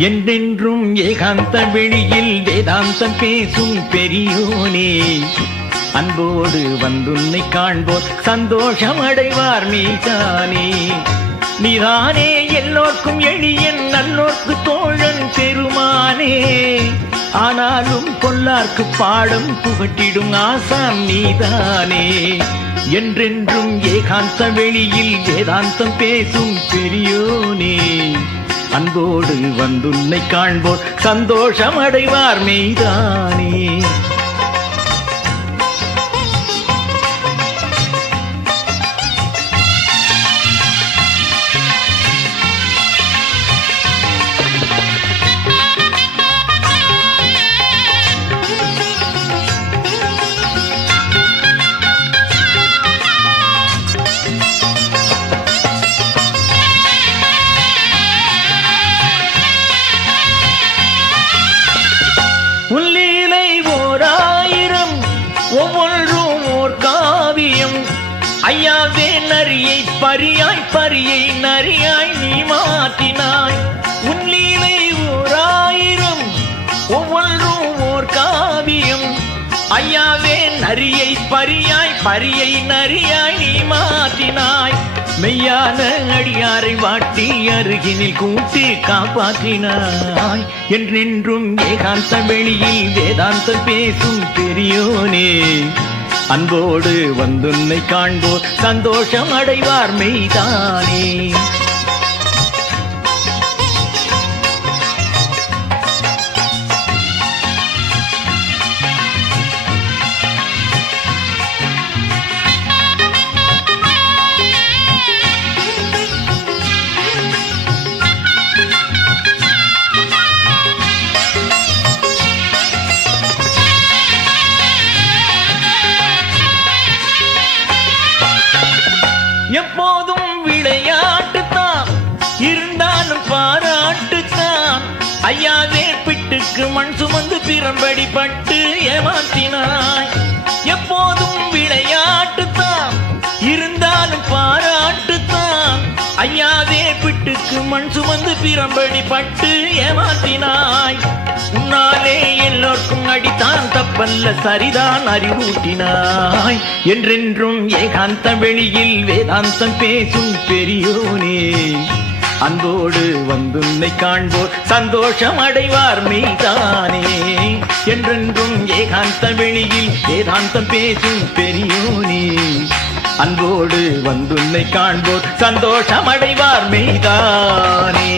என்றென்றும் ஏகாந்த வெளியில் வேதாந்தம் பேசும் பெரியோனே. அன்போடு வந்துன்னை காண்போர் சந்தோஷம் அடைவார் நீதானே. நீதானே எல்லோர்க்கும் எளியன் நல்லோர்க்கு தோழன் பெருமானே. ஆனாலும் பொல்லார்க்கு பாடம் புகட்டிடும் ஆசாம் நீதானே. என்றென்றும் ஏகாந்த வெளியில் வேதாந்தம் பேசும் பெரியோனே. அன்போடு வந்துன்னை காண்போர் சந்தோஷம் அடைவார் மெய்தானே. வாழும் ஓர் காவியம். ஐயாவே நரியை பரியாய் பரியை நரியாய் நீமா ஐயாவே நரியை பரியாய் பரியை நரியாய் நீ மாற்றினாய். மெய்யான அடியாரை வாட்டி அருகினில் கூட்டி காப்பாற்றினாய். என்றென்றும் ஏகாந்த வெளியில் வேதாந்தம் பேசும் பெரியோனே. அன்போடு வந்துன்னை காண்போர் சந்தோஷம் அடைவார் மெய்தானே. எப்போதும் விளையாட்டுத்தான். இருந்தாலும் பாராட்டுத்தான். ஐயா பிட்டுக்கு மண் சுமந்து திறம்படி பட்டு ஏமாத்தினான். ஐயாவே பிட்டுக்கு மண் சுமந்து பிறம்படி பட்டு ஏமாத்தினாய். உன்னாலே எல்லோர்க்கும் அடித்தான் தப்பல்ல சரிதான் அறிவூட்டினாய். என்றென்றும் ஏகாந்த வெளியில் வேதாந்தம் பேசும் பெரியோனே. அன்போடு வந்துன்னை காண்போர் சந்தோஷம் அடைவார் மெய்தானே. என்றென்றும் ஏகாந்த வெளியில் வேதாந்தம் பேசும் பெரியோனே. அன்போடு வந்துன்னை காண்போர் சந்தோஷம் அடைவார் மெய்தானே.